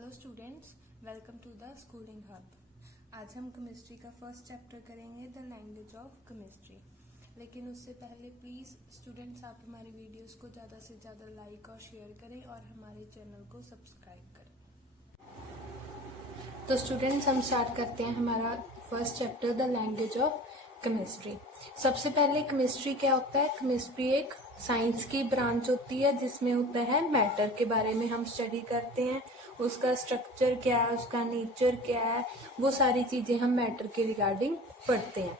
Hello students, welcome to the schooling hub. आज हम chemistry का फर्स्ट चैप्टर करेंगे, द लैंग्वेज ऑफ केमिस्ट्री। लेकिन उससे पहले प्लीज़ स्टूडेंट्स आप हमारी वीडियोस को ज़्यादा से ज़्यादा लाइक और शेयर करें और हमारे चैनल को सब्सक्राइब करें। तो स्टूडेंट्स हम स्टार्ट करते हैं हमारा first chapter, the language of chemistry. सबसे पहले केमिस्ट्री क्या होता है? केमिस्ट्री एक साइंस की ब्रांच होती है जिसमें होता है मैटर के बारे में हम स्टडी करते हैं, उसका स्ट्रक्चर क्या है, उसका नेचर क्या है, वो सारी चीजें हम मैटर के रिगार्डिंग पढ़ते हैं।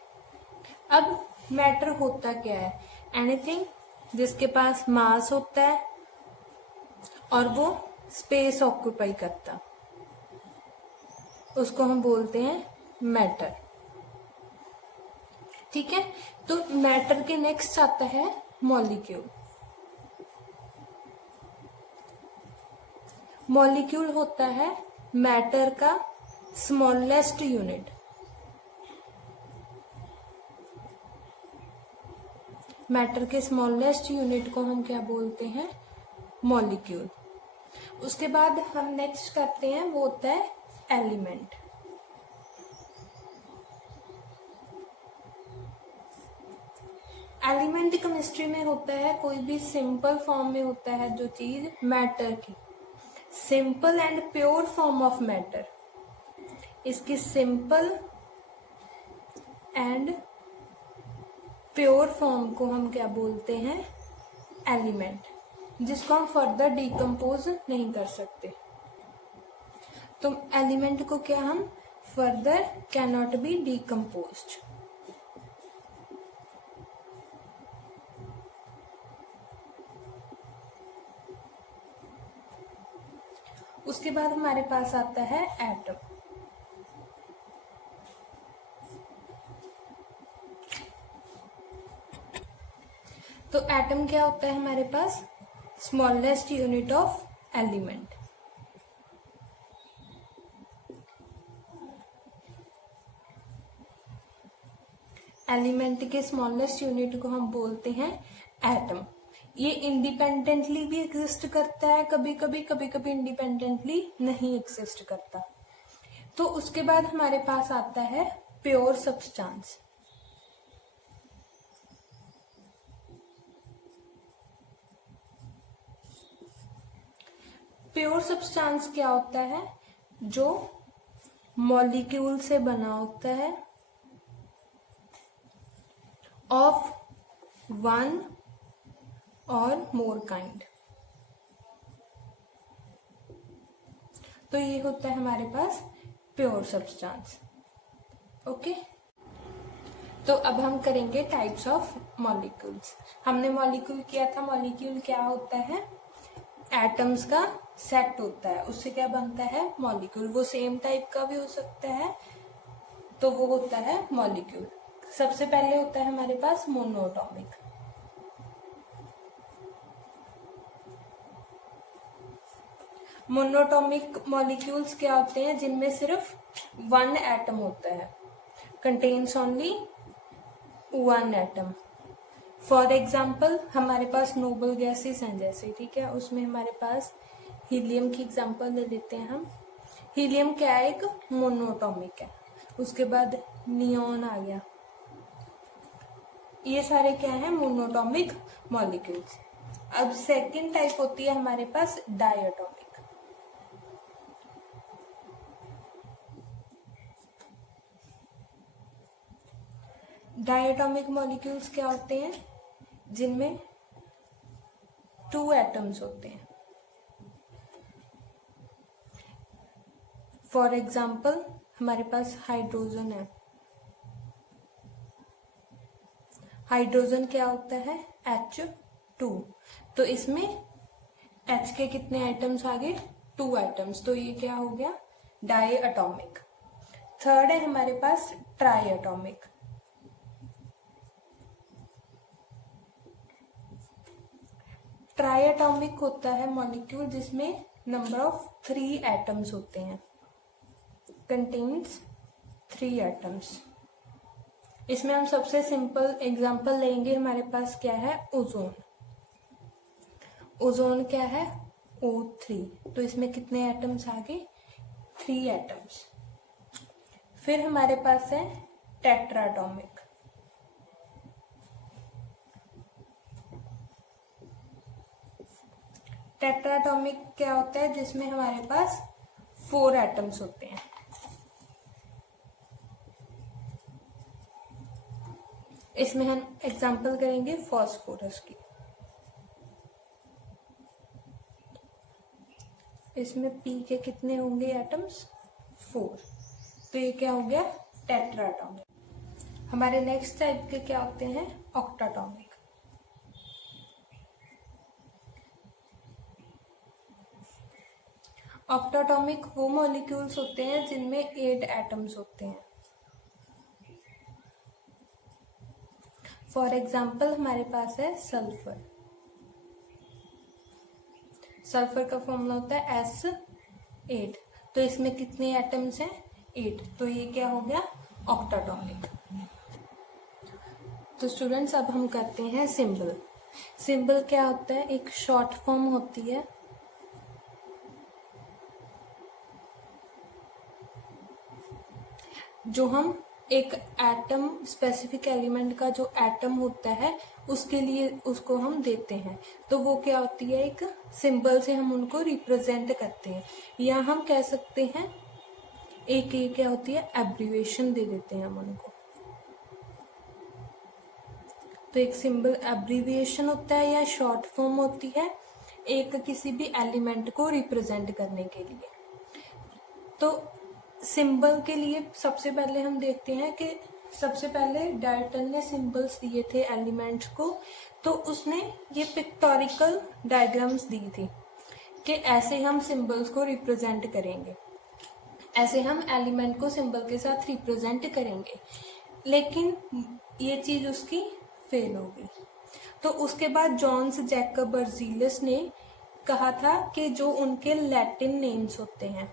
अब मैटर होता क्या है? एनीथिंग जिसके पास मास होता है और वो स्पेस ऑक्यूपाई करता, उसको हम बोलते हैं मैटर। ठीक है, तो मैटर के नेक्स्ट आता है मॉलिक्यूल। मॉलिक्यूल होता है मैटर का स्मॉलेस्ट यूनिट। मैटर के स्मॉलेस्ट यूनिट को हम क्या बोलते हैं? मॉलिक्यूल। उसके बाद हम नेक्स्ट करते हैं, वो होता है एलिमेंट। एलिमेंट केमिस्ट्री में होता है, कोई भी सिंपल फॉर्म में होता है जो चीज मैटर की, simple and pure form of matter. इसकी सिंपल एंड प्योर फॉर्म को हम क्या बोलते हैं? एलिमेंट, जिसको हम फर्दर डिकम्पोज नहीं कर सकते। तो एलिमेंट को क्या हम further can not be decomposed. उसके बाद हमारे पास आता है एटम। तो एटम क्या होता है हमारे पास? Smallest unit of element. Element के स्मॉलेस्ट यूनिट को हम बोलते हैं एटम। ये इंडिपेंडेंटली भी एग्जिस्ट करता है, कभी कभी इंडिपेंडेंटली नहीं एग्जिस्ट करता। तो उसके बाद हमारे पास आता है प्योर सब्सटेंस। प्योर सब्सटेंस क्या होता है? जो मॉलिक्यूल से बना होता है ऑफ वन और मोर काइंड। तो ये होता है हमारे पास प्योर सब्सटेंस। ओके, तो अब हम करेंगे टाइप्स ऑफ मॉलिक्यूल्स। हमने मॉलिक्यूल किया था, मॉलिक्यूल क्या होता है? एटम्स का सेट होता है, उससे क्या बनता है? मॉलिक्यूल। वो सेम टाइप का भी हो सकता है, तो वो होता है मॉलिक्यूल। सबसे पहले होता है हमारे पास मोनोएटॉमिक। मोनोएटॉमिक मॉलिक्यूल्स क्या होते हैं? जिनमें सिर्फ वन एटम होता है, contains only one atom. For example हमारे पास नोबल गैसेस हैं जैसे, ठीक है, उसमें हमारे पास हीलियम की एग्जाम्पल ले लेते हैं हम। हीलियम क्या है? एक मोनोएटॉमिक है। उसके बाद नियॉन आ गया। ये सारे क्या है? Monoatomic molecules. अब सेकंड टाइप होती है हमारे पास डायएटॉमिक। डायएटॉमिक मॉलिक्यूल्स क्या होते हैं? जिनमें टू एटम्स होते हैं। फॉर एग्जाम्पल हमारे पास हाइड्रोजन है। हाइड्रोजन क्या होता है? H2। तो इसमें H के कितने एटम्स आ गए? 2 एटम्स। तो ये क्या हो गया? डायएटॉमिक। थर्ड है हमारे पास ट्राइएटॉमिक। ट्राइएटॉमिक होता है मॉलिक्यूल जिसमें नंबर ऑफ 3 एटम्स होते हैं, कंटेन्स 3 एटम्स। इसमें हम सबसे सिंपल एग्जांपल लेंगे, हमारे पास क्या है? ओजोन। ओजोन क्या है? O3, तो इसमें कितने एटम्स आ गए? 3 एटम्स। फिर हमारे पास है टेट्राटॉमिक। टेट्राटॉमिक क्या होता है? जिसमें हमारे पास 4 एटम्स होते हैं। इसमें हम एग्जांपल करेंगे फास्फोरस की। इसमें P के कितने होंगे एटम्स? 4। तो ये क्या हो गया? टेट्राटॉमिक। हमारे नेक्स्ट टाइप के क्या होते हैं? ऑक्टाटॉमिक। ऑक्टाटॉमिक वो मॉलिक्यूल्स होते हैं जिनमें 8 एटम्स होते हैं। फॉर एग्जाम्पल हमारे पास है सल्फर। सल्फर का फॉर्मूला होता है S8। तो इसमें कितने एटम्स हैं? 8। तो ये क्या हो गया? ऑक्टाटॉमिक। तो स्टूडेंट्स अब हम करते हैं सिंबल। सिंबल क्या होता है? एक शॉर्ट फॉर्म होती है जो हम एक एटम, स्पेसिफिक एलिमेंट का जो एटम होता है उसके लिए उसको हम देते हैं, तो वो क्या होती है? एक सिंबल से हम उनको रिप्रेजेंट करते हैं, या हम कह सकते हैं एक ये क्या होती है? एब्रीविएशन दे देते हैं हम उनको। तो एक सिंबल एब्रीविएशन होता है या शॉर्ट फॉर्म होती है एक किसी भी एलिमेंट को रिप्रेजेंट करने के लिए। तो सिंबल के लिए सबसे पहले हम देखते हैं कि सबसे पहले डाल्टन ने सिंबल्स दिए थे एलिमेंट्स को, तो उसने ये पिक्टोरिकल डायग्राम्स दी थी कि ऐसे हम सिंबल्स को रिप्रेजेंट करेंगे, ऐसे हम एलिमेंट को सिंबल के साथ रिप्रेजेंट करेंगे। लेकिन ये चीज उसकी फेल हो गई। तो उसके बाद जॉन्स जैकब बर्जीलस ने कहा था कि जो उनके लैटिन नेम्स होते हैं,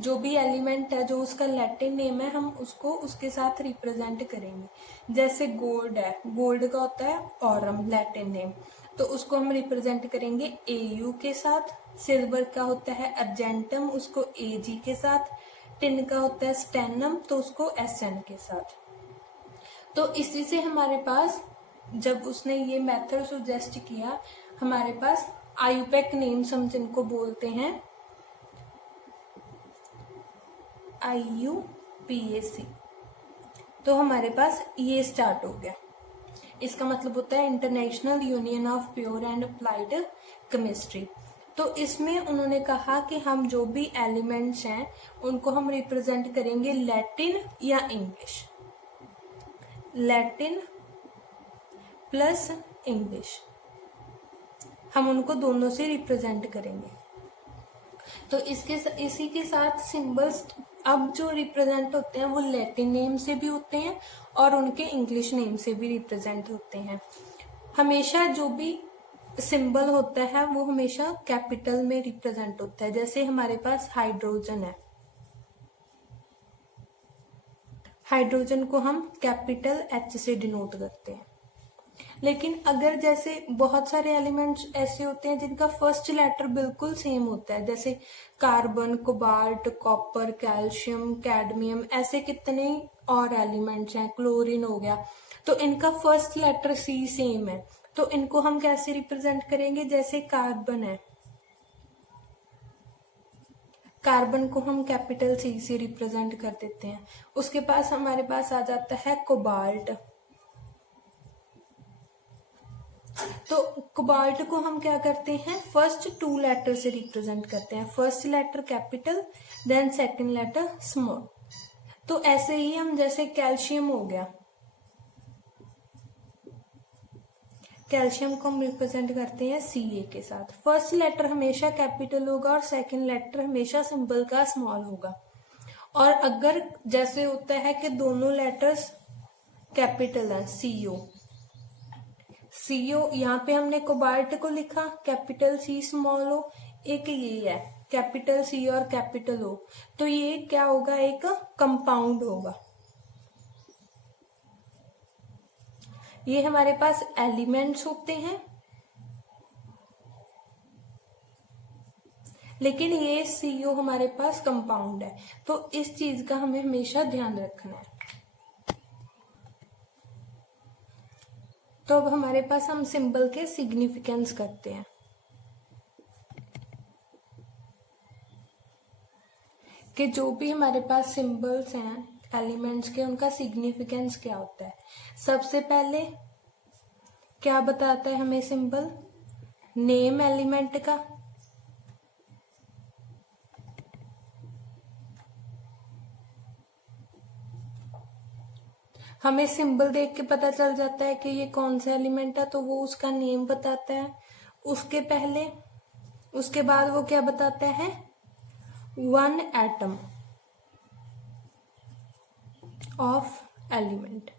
जो भी एलिमेंट है जो उसका लैटिन नेम है, हम उसको उसके साथ रिप्रेजेंट करेंगे। जैसे गोल्ड है, गोल्ड का होता है ऑरम लैटिन नेम, तो उसको हम रिप्रेजेंट करेंगे AU के साथ। सिल्वर का होता है अर्जेंटम, उसको AG के साथ। टिन का होता है स्टेनम, तो उसको SN के साथ। तो इसी से हमारे पास, जब उसने ये मेथड सुजेस्ट किया, हमारे पास आयुपेक नेम्स हम जिनको बोलते हैं IUPAC, तो हमारे पास ये स्टार्ट हो गया। इसका मतलब होता है international union of pure and applied chemistry. तो इसमें उन्होंने कहा कि हम जो भी एलिमेंट्स हैं उनको हम रिप्रेजेंट करेंगे लैटिन या इंग्लिश, लैटिन प्लस इंग्लिश, हम उनको दोनों से रिप्रेजेंट करेंगे। तो इसी के साथ सिंबल्स अब जो रिप्रेजेंट होते हैं वो लैटिन नेम से भी होते हैं और उनके इंग्लिश नेम से भी रिप्रेजेंट होते हैं। हमेशा जो भी सिंबल होता है वो हमेशा कैपिटल में रिप्रेजेंट होता है। जैसे हमारे पास हाइड्रोजन है, हाइड्रोजन को हम कैपिटल H से डिनोट करते हैं। लेकिन अगर जैसे बहुत सारे एलिमेंट्स ऐसे होते हैं जिनका फर्स्ट लेटर बिल्कुल सेम होता है, जैसे carbon, cobalt, copper, calcium, cadmium, ऐसे कितने और एलिमेंट्स हैं, क्लोरीन हो गया, तो इनका फर्स्ट लेटर C सेम है, तो इनको हम कैसे रिप्रेजेंट करेंगे? जैसे कार्बन है, कार्बन को हम कैपिटल C से रिप्रेजेंट कर देते हैं। उसके पास हमारे पास आ जाता है कोबाल्ट, तो कोबाल्ट को हम क्या करते हैं? फर्स्ट 2 लेटर से रिप्रेजेंट करते हैं, first letter capital then second letter small. तो ऐसे ही हम, जैसे कैल्शियम हो गया, कैल्शियम को हम रिप्रेजेंट करते हैं Ca के साथ, फर्स्ट लेटर हमेशा कैपिटल होगा और सेकंड लेटर हमेशा सिंबल का स्मॉल होगा। और अगर जैसे होता है कि दोनों लेटर्स कैपिटल है, CO यहाँ पे हमने कोबाल्ट को लिखा कैपिटल C स्मॉल O, एक ये है कैपिटल C और कैपिटल O, तो ये क्या होगा? एक कंपाउंड होगा। ये हमारे पास एलिमेंट्स होते हैं लेकिन ये CO हमारे पास कंपाउंड है, तो इस चीज का हमें हमेशा ध्यान रखना है। तो अब हमारे पास हम सिंबल के सिग्निफिकेंस करते हैं कि जो भी हमारे पास सिंबल्स हैं एलिमेंट्स के, उनका सिग्निफिकेंस क्या होता है। सबसे पहले क्या बताता है हमें सिंबल? नेम एलिमेंट का, हमें सिंबल देख के पता चल जाता है कि ये कौन सा एलिमेंट है, तो वो उसका नेम बताता है। उसके बाद वो क्या बताता है? 1 एटम ऑफ एलिमेंट।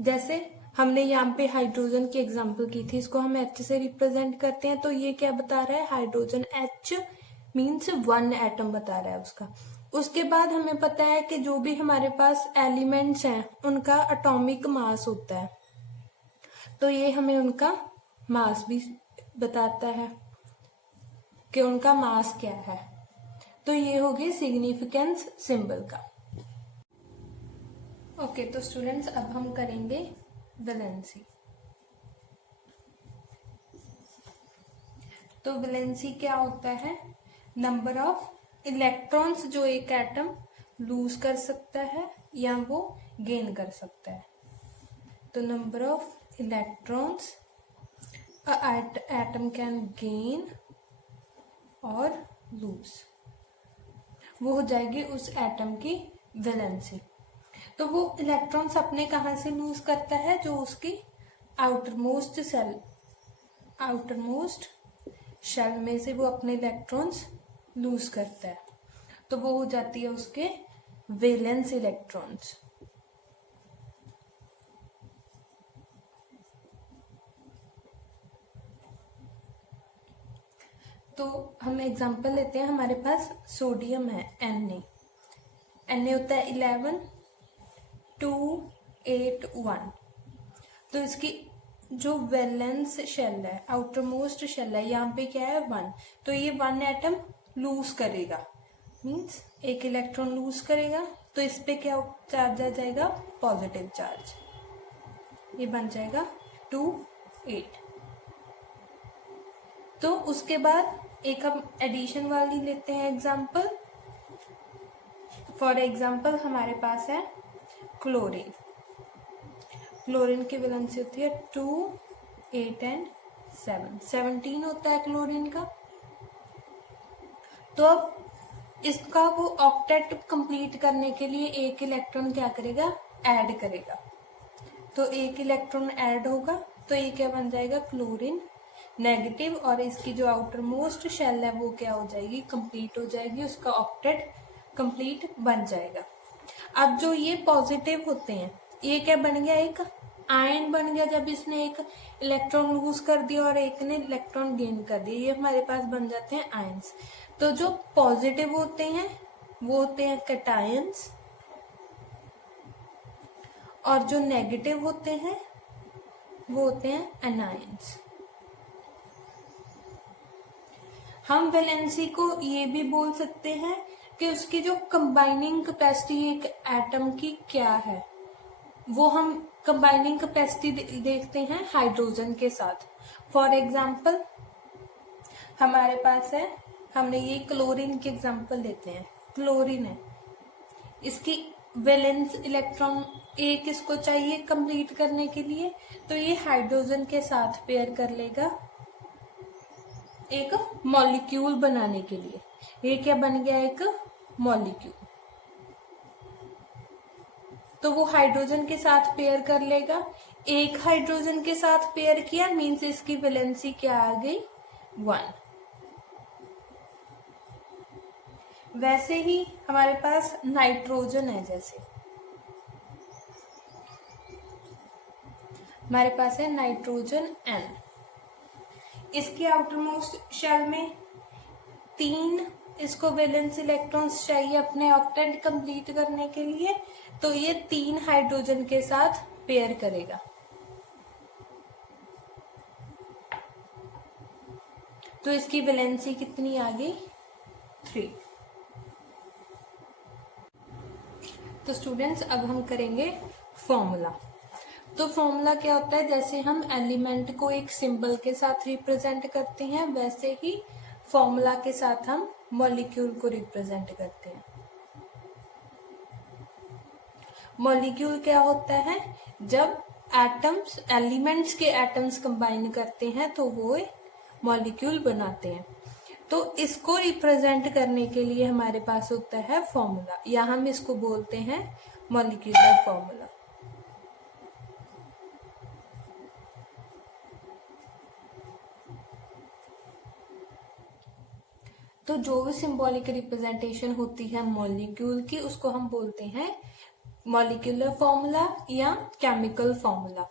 जैसे हमने यहाँ पे हाइड्रोजन की एग्जांपल की थी, इसको हम H से रिप्रेजेंट करते हैं, तो ये क्या बता रहा है? हाइड्रोजन H मीन्स 1 एटम बता रहा है उसका। उसके बाद हमें पता है कि जो भी हमारे पास एलिमेंट्स हैं उनका एटॉमिक मास होता है, तो ये हमें उनका मास भी बताता है कि उनका मास क्या है। तो ये हो गई सिग्निफिकेंस सिंबल का। ओके, तो स्टूडेंट्स अब हम करेंगे वैलेंसी। तो वैलेंसी क्या होता है? नंबर ऑफ इलेक्ट्रॉन्स जो एक एटम लूज कर सकता है या वो गेन कर सकता है। तो number of electrons atom can gain और लूज, वो हो जाएगी उस एटम की वैलेंसी। तो वो इलेक्ट्रॉन्स अपने कहाँ से लूज करता है? जो उसकी आउटरमोस्ट शेल में से वो अपने इलेक्ट्रॉन्स लूज करता है, तो वो हो जाती है उसके वैलेंस इलेक्ट्रॉन्स। तो हम एग्जांपल लेते हैं, हमारे पास सोडियम है Na होता है 11 2 8 1। तो इसकी जो वैलेंस शेल है, आउटरमोस्ट शेल है, यहाँ पे क्या है 1, तो ये 1 एटम लूज करेगा, मीन्स एक इलेक्ट्रॉन लूज करेगा, तो इस पे क्या चार्ज आ जाएगा? Positive charge. ये बन जाएगा 2 8। तो उसके बाद एक हम एडिशन वाली लेते हैं एग्जांपल। फॉर एग्जांपल हमारे पास है क्लोरीन। क्लोरीन की वैलेंसी होती है 2 8 एंड 7, 17 होता है क्लोरीन का। तो अब इसका वो ऑक्टेट कंप्लीट करने के लिए एक इलेक्ट्रॉन क्या करेगा? ऐड करेगा। तो एक इलेक्ट्रॉन ऐड होगा, तो ये क्या बन जाएगा? क्लोरीन नेगेटिव, और इसकी जो आउटर मोस्ट शेल है वो क्या हो जाएगी? कंप्लीट हो जाएगी, उसका ऑक्टेट कंप्लीट बन जाएगा। अब जो ये पॉजिटिव होते हैं, ये क्या बन गया? एक आयन बन गया। जब इसने एक इलेक्ट्रॉन लूज कर दिया और एक ने इलेक्ट्रॉन गेन कर दिया, ये हमारे पास बन जाते हैं आयंस। तो जो पॉजिटिव होते हैं वो होते हैं कैटायंस, और जो नेगेटिव होते हैं वो होते हैं एनायंस। हम वैलेंसी को ये भी बोल सकते हैं कि उसकी जो कंबाइनिंग कैपेसिटी एक एटम की क्या है, वो हम कंबाइनिंग कैपेसिटी देखते हैं हाइड्रोजन के साथ। फॉर एग्जाम्पल हमारे पास है, हमने ये क्लोरीन की एग्जाम्पल लेते हैं। क्लोरीन है, इसकी वैलेंस इलेक्ट्रॉन एक इसको चाहिए कंप्लीट करने के लिए, तो ये हाइड्रोजन के साथ पेयर कर लेगा एक मॉलिक्यूल बनाने के लिए। ये क्या बन गया? एक मॉलिक्यूल। तो वो हाइड्रोजन के साथ पेयर कर लेगा। एक हाइड्रोजन के साथ पेयर किया मीन्स इसकी वैलेंसी क्या आ गई? 1। वैसे ही हमारे पास नाइट्रोजन है, जैसे हमारे पास है नाइट्रोजन N। इसके आउटरमोस्ट शेल में 3 इसको वैलेंस इलेक्ट्रॉन्स चाहिए अपने ऑक्टेट कंप्लीट करने के लिए, तो ये 3 हाइड्रोजन के साथ पेयर करेगा। तो इसकी वैलेंसी कितनी आ गई, 3। तो स्टूडेंट्स अब हम करेंगे फॉर्मूला। तो फॉर्मूला क्या होता है, जैसे हम एलिमेंट को एक सिंबल के साथ रिप्रेजेंट करते हैं, वैसे ही फॉर्मूला के साथ हम मॉलिक्यूल को रिप्रेजेंट करते हैं। मॉलिक्यूल क्या होता है, जब एटम्स, एलिमेंट्स के एटम्स कंबाइन करते हैं तो वो मॉलिक्यूल बनाते हैं। तो इसको रिप्रेजेंट करने के लिए हमारे पास होता है फॉर्मूला, या हम इसको बोलते हैं मॉलिक्यूलर फॉर्मूला। तो जो भी सिंबॉलिक रिप्रेजेंटेशन होती है मॉलिक्यूल की, उसको हम बोलते हैं मॉलिक्यूलर फॉर्मूला या केमिकल फॉर्मूला।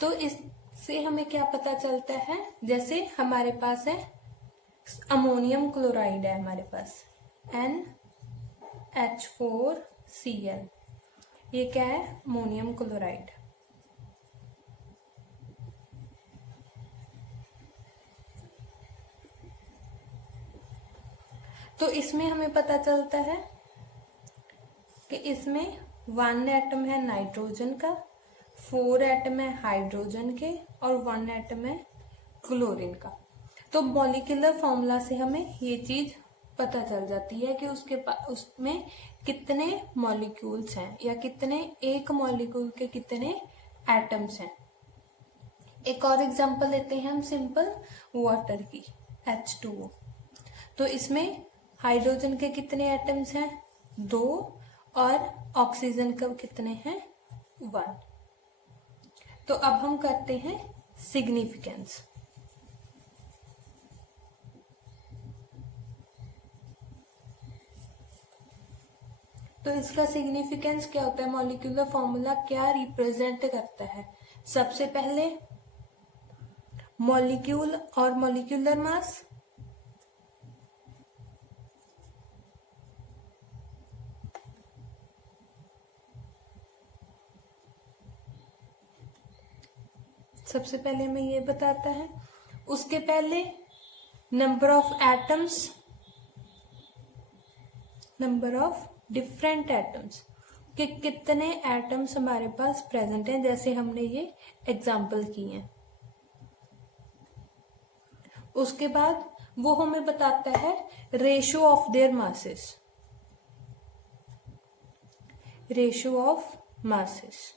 तो इससे हमें क्या पता चलता है, जैसे हमारे पास है अमोनियम क्लोराइड है, हमारे पास NH4Cl, ये क्या है, अमोनियम क्लोराइड। तो इसमें हमें पता चलता है कि इसमें 1 एटम है नाइट्रोजन का, 4 एटम है हाइड्रोजन के, और 1 एटम है क्लोरीन का। तो मॉलिक्यूलर फॉर्मूला से हमें ये चीज पता चल जाती है कि उसमें कितने मॉलिक्यूल्स हैं, या कितने, एक मॉलिक्यूल के कितने एटम्स हैं। एक और एग्जांपल लेते हैं हम सिंपल वाटर की, H2O। तो इसमें हाइड्रोजन के कितने एटम्स हैं, 2, और ऑक्सीजन के कितने हैं, 1। तो अब हम करते हैं सिग्निफिकेंस। तो इसका सिग्निफिकेंस क्या होता है, मॉलिक्यूलर फॉर्मूला क्या रिप्रेजेंट करता है। सबसे पहले मॉलिक्यूल और मॉलिक्यूलर मास, सबसे पहले हमें ये बताता है। उसके पहले number of atoms, number of different atoms, कि कितने एटम्स हमारे पास प्रेजेंट हैं, जैसे हमने ये एग्जाम्पल किए हैं। उसके बाद वो हमें बताता है ratio of their masses, ratio of masses.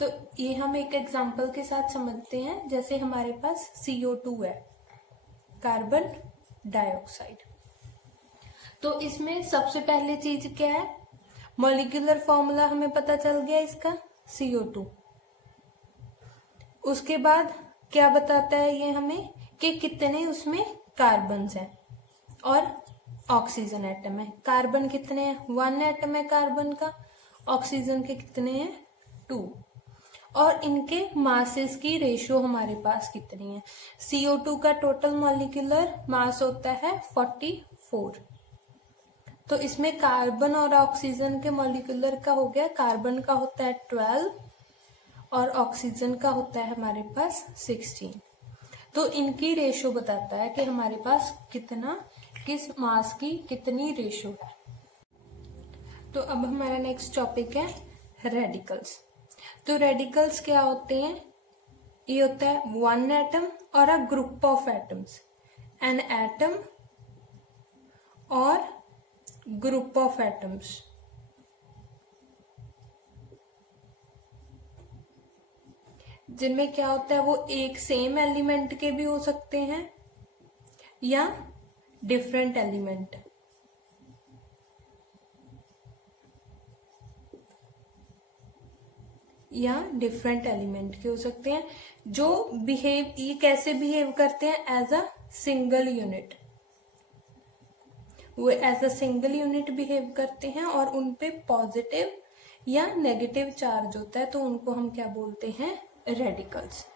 तो ये हम एक एग्जाम्पल के साथ समझते हैं। जैसे हमारे पास CO2 है, कार्बन डाइऑक्साइड। तो इसमें सबसे पहले चीज क्या है, मॉलिक्यूलर फॉर्मूला हमें पता चल गया इसका, CO2। उसके बाद क्या बताता है ये हमें, कि कितने उसमें कार्बन्स हैं और ऑक्सीजन एटम है। कार्बन कितने हैं, 1 एटम है कार्बन का, ऑक्सीजन के कितने हैं, 2। और इनके मासेस की रेशियो हमारे पास कितनी है। CO2 का टोटल मॉलिक्यूलर मास होता है 44। तो इसमें कार्बन और ऑक्सीजन के मॉलिक्यूलर का हो गया, कार्बन का होता है 12 और ऑक्सीजन का होता है हमारे पास 16। तो इनकी रेशियो बताता है कि हमारे पास कितना, किस मास की कितनी रेशियो है। तो अब हमारा नेक्स्ट टॉपिक है रेडिकल्स। तो रेडिकल्स क्या होते हैं, ये होता है 1 एटम और a group of atoms, an atom और ग्रुप ऑफ एटम्स। जिनमें क्या होता है, वो एक सेम एलिमेंट के भी हो सकते हैं या डिफरेंट एलिमेंट। या डिफरेंट एलिमेंट के हो सकते हैं, जो बिहेव, ये कैसे बिहेव करते हैं, एज अ सिंगल यूनिट। वो as a single unit behave करते हैं और उनपे पॉजिटिव या नेगेटिव चार्ज होता है, तो उनको हम क्या बोलते हैं, रेडिकल्स।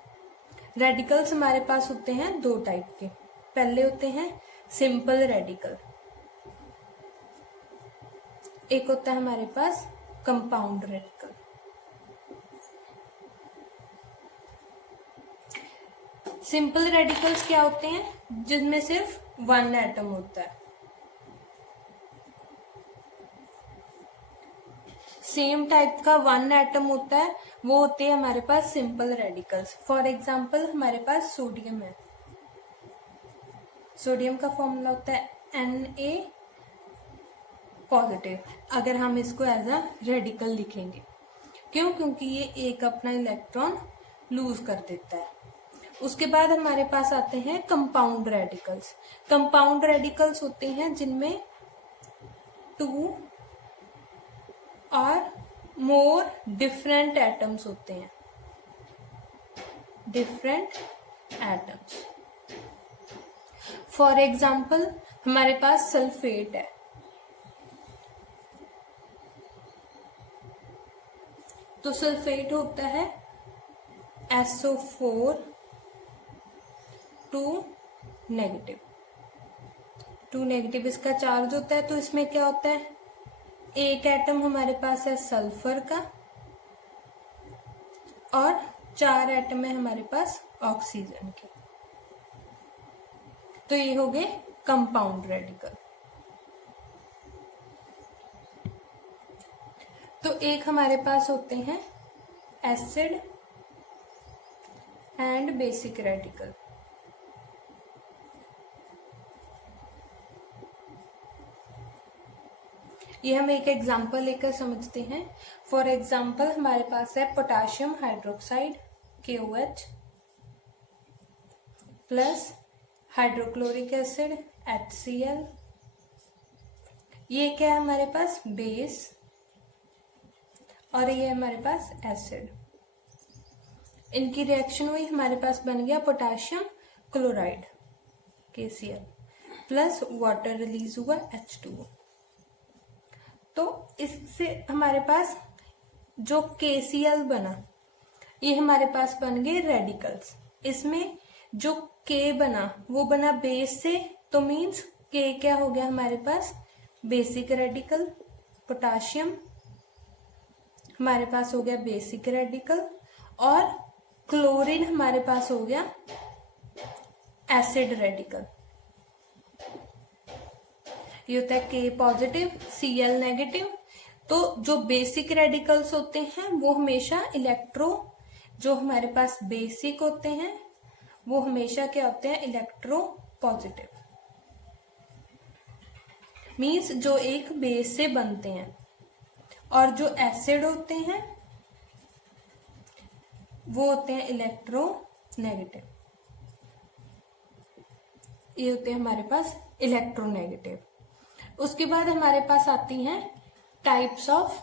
रेडिकल्स हमारे पास होते हैं 2 टाइप के। पहले होते हैं सिंपल रेडिकल, एक होता है हमारे पास कंपाउंड रेडिकल। सिंपल रेडिकल्स क्या होते हैं? जिनमें सिर्फ वन एटम होता है। सेम टाइप का वन एटम होता है, वो होते हैं हमारे पास सिंपल रेडिकल्स। फॉर एग्जाम्पल हमारे पास सोडियम है। सोडियम का फॉर्मूला होता है Na पॉजिटिव, अगर हम इसको एज अ रेडिकल लिखेंगे। क्यों? क्योंकि ये एक अपना इलेक्ट्रॉन लूज कर देता है। उसके बाद हमारे पास आते हैं कंपाउंड रेडिकल्स। कंपाउंड रेडिकल्स होते हैं जिनमें 2 और मोर डिफरेंट एटम्स होते हैं। डिफरेंट एटम्स, फॉर एग्जाम्पल हमारे पास सल्फेट है। तो सल्फेट होता है SO4 2 नेगेटिव। 2 नेगेटिव इसका चार्ज होता है। तो इसमें क्या होता है? एक एटम हमारे पास है सल्फर का और 4 एटम है हमारे पास ऑक्सीजन के। तो ये हो गए कंपाउंड रेडिकल। तो एक हमारे पास होते हैं एसिड एंड बेसिक रेडिकल। ये हम एक एग्जांपल लेकर समझते हैं। फॉर एग्जांपल हमारे पास है potassium hydroxide KOH plus hydrochloric acid HCl। ये क्या है हमारे पास? बेस। और ये हमारे पास एसिड। इनकी रिएक्शन हुई, हमारे पास बन गया potassium chloride KCl plus water release हुआ H2O। तो इससे हमारे पास जो KCl बना, ये हमारे पास बन गए रेडिकल्स। इसमें जो K बना वो बना बेस से, तो मीन्स K क्या हो गया हमारे पास? Basic radical. पोटेशियम हमारे पास हो गया बेसिक रेडिकल और क्लोरीन हमारे पास हो गया एसिड रेडिकल। ये होता है K पॉजिटिव Cl नेगेटिव। तो जो बेसिक रेडिकल्स होते हैं वो हमेशा जो हमारे पास बेसिक होते हैं वो हमेशा क्या होते हैं? Electro positive. मीन्स जो एक बेस से बनते हैं। और जो एसिड होते हैं वो होते हैं इलेक्ट्रो नेगेटिव। ये होते हैं हमारे पास इलेक्ट्रोनेगेटिव। उसके बाद हमारे पास आती हैं टाइप्स ऑफ,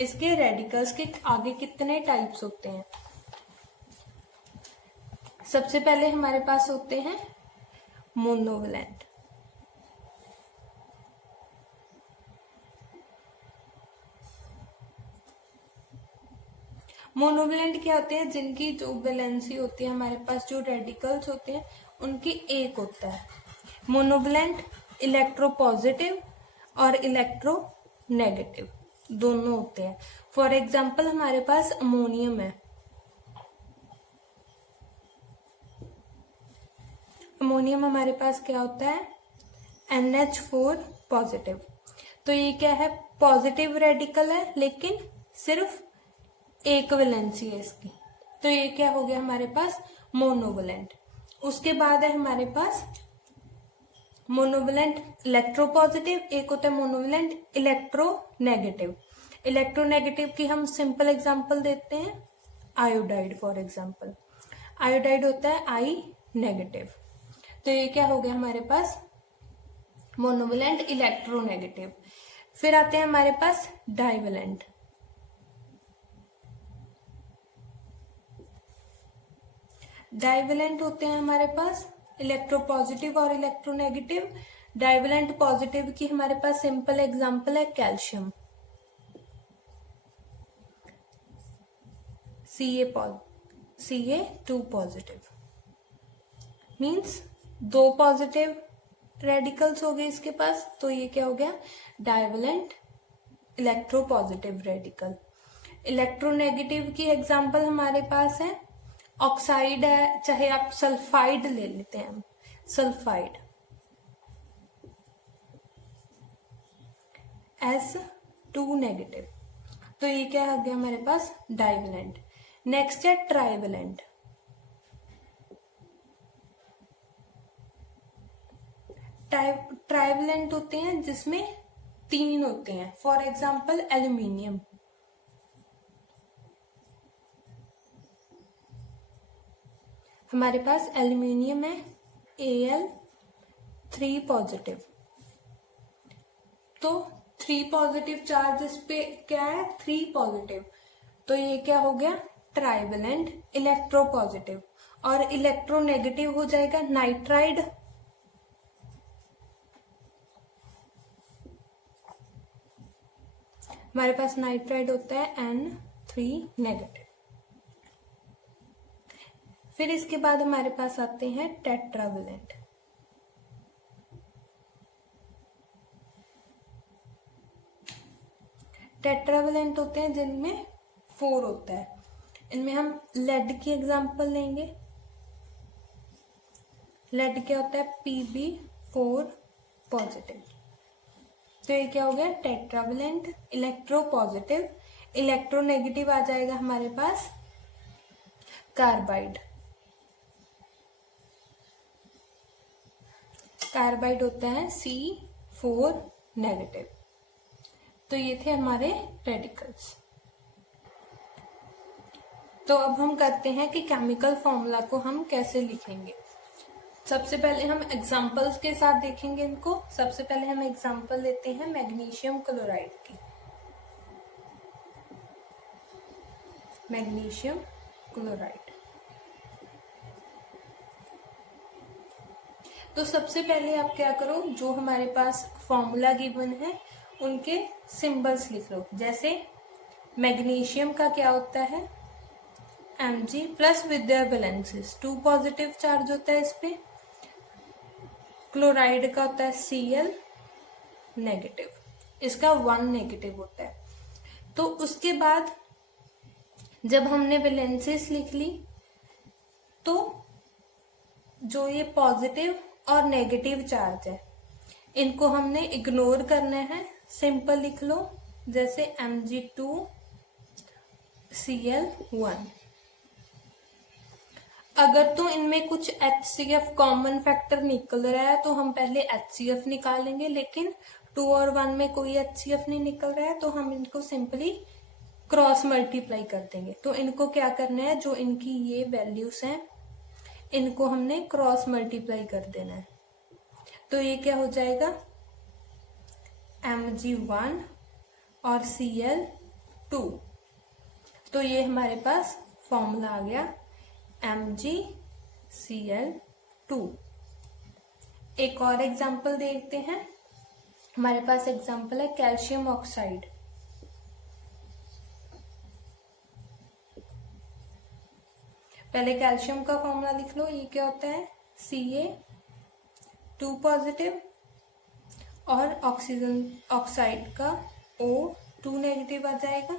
इसके रेडिकल्स के आगे कितने टाइप्स होते हैं। सबसे पहले हमारे पास होते हैं मोनोवैलेंट। मोनोवैलेंट क्या होते हैं? जिनकी जो वैलेंसी होती है, हमारे पास जो रेडिकल्स होते हैं उनकी एक होता है। मोनोवैलेंट इलेक्ट्रोपॉजिटिव और इलेक्ट्रोनेगेटिव दोनों होते हैं। फॉर एग्जाम्पल हमारे पास अमोनियम है। अमोनियम हमारे पास क्या होता है? NH4 positive. तो ये क्या है? पॉजिटिव रेडिकल है, लेकिन सिर्फ एक वैलेंसी है इसकी। तो ये क्या हो गया हमारे पास? मोनोवैलेंट। उसके बाद है हमारे पास मोनोवैलेंट इलेक्ट्रोपॉजिटिव, एक होता है मोनोवैलेंट इलेक्ट्रोनेगेटिव। इलेक्ट्रोनेगेटिव की हम सिंपल एग्जांपल देते हैं आयोडाइड। फॉर एग्जांपल आयोडाइड होता है I नेगेटिव। तो ये क्या हो गया हमारे पास? Monovalent electronegative. फिर आते हैं हमारे पास डाइवैलेंट। डाइवैलेंट होते हैं हमारे पास इलेक्ट्रोपॉजिटिव और इलेक्ट्रोनेगेटिव। डाइवैलेंट पॉजिटिव की हमारे पास सिंपल एग्जांपल है calcium Ca2 positive. Means 2 positive radicals हो गए इसके पास। तो ये क्या हो गया? Divalent electropositive radical. इलेक्ट्रोनेगेटिव की एग्जांपल हमारे पास है ऑक्साइड है, चाहे आप सल्फाइड ले लेते हैं, हम सल्फाइड S2 नेगेटिव, तो ये क्या आ गया हमारे पास, डाइवेलेंट। नेक्स्ट है ट्राइवेलेंट। ट्राइवेलेंट होते हैं जिसमें 3 होते हैं, फॉर एग्जाम्पल एल्यूमिनियम। हमारे पास एल्यूमिनियम है Al3 पॉजिटिव, तो 3 पॉजिटिव चार्ज इस पे क्या है, 3 पॉजिटिव, तो ये क्या हो गया, ट्राइवेलेंट इलेक्ट्रो पॉजिटिव। और इलेक्ट्रो नेगेटिव हो जाएगा नाइट्राइड, हमारे पास नाइट्राइड होता है N3 नेगेटिव। फिर इसके बाद हमारे पास आते हैं टेट्रावेलेंट। टेट्रावेलेंट होते हैं जिनमें 4 होता है। इनमें हम लेड की एग्जांपल लेंगे। लेड क्या होता है, Pb4 पॉजिटिव, तो ये क्या हो गया, tetravalent electropositive. Electronegative आ जाएगा हमारे पास कार्बाइड। कार्बाइड होता है C4 नेगेटिव। तो ये थे हमारे रेडिकल्स। तो अब हम करते हैं कि केमिकल फॉर्मूला को हम कैसे लिखेंगे। सबसे पहले हम एग्जांपल्स के साथ देखेंगे इनको। सबसे पहले हम एग्जांपल लेते हैं मैग्नीशियम क्लोराइड की। मैग्नीशियम क्लोराइड, तो सबसे पहले आप क्या करो, जो हमारे पास फॉर्मूला गिवन है उनके सिंबल्स लिख लो। जैसे मैग्नीशियम का क्या होता है, Mg plus with their valences, 2 positive charge होता है इस पे। क्लोराइड का होता है Cl नेगेटिव, इसका 1 नेगेटिव होता है। तो उसके बाद जब हमने वैलेंसेस लिख ली, तो जो ये पॉजिटिव और नेगेटिव चार्ज है इनको हमने इग्नोर करना है। सिंपल लिख लो, जैसे Mg2Cl1। अगर तो इनमें कुछ HCF कॉमन फैक्टर निकल रहा है तो हम पहले HCF निकालेंगे, लेकिन 2 और 1 में कोई HCF नहीं निकल रहा है तो हम इनको सिंपली क्रॉस मल्टीप्लाई कर देंगे। तो इनको क्या करना है, जो इनकी ये वैल्यूज हैं इनको हमने क्रॉस मल्टीप्लाई कर देना है। तो ये क्या हो जाएगा, Mg1 और Cl2, तो ये हमारे पास फॉर्मूला आ गया MgCl2। एक और एग्जांपल देखते हैं। हमारे पास एग्जांपल है कैल्शियम ऑक्साइड। पहले कैल्शियम का फॉर्मूला लिख लो, ये क्या होता है, Ca2 पॉजिटिव और ऑक्सीजन ऑक्साइड का O2 नेगेटिव आ जाएगा।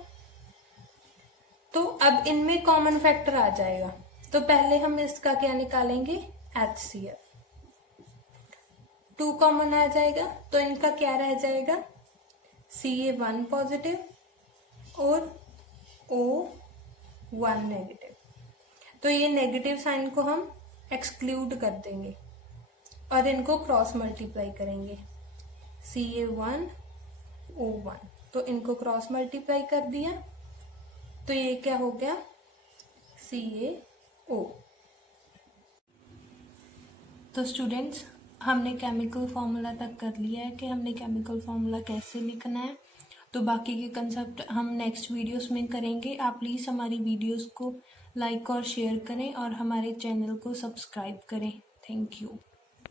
तो अब इनमें कॉमन फैक्टर आ जाएगा, तो पहले हम इसका क्या निकालेंगे, HCF। 2 कॉमन आ जाएगा तो इनका क्या रह जाएगा, Ca1 पॉजिटिव और O1 नेगेटिव। तो ये नेगेटिव साइन को हम एक्सक्लूड कर देंगे और इनको क्रॉस मल्टीप्लाई करेंगे, Ca1 O1, तो इनको क्रॉस मल्टीप्लाई कर दिया तो ये क्या हो गया, CaO। तो स्टूडेंट्स, हमने केमिकल फॉर्मूला तक कर लिया है कि हमने केमिकल फॉर्मूला कैसे लिखना है। तो बाकी के कंसेप्ट हम नेक्स्ट वीडियोस में करेंगे। आप प्लीज़ हमारी वीडियोस को लाइक और शेयर करें और हमारे चैनल को सब्सक्राइब करें। Thank you.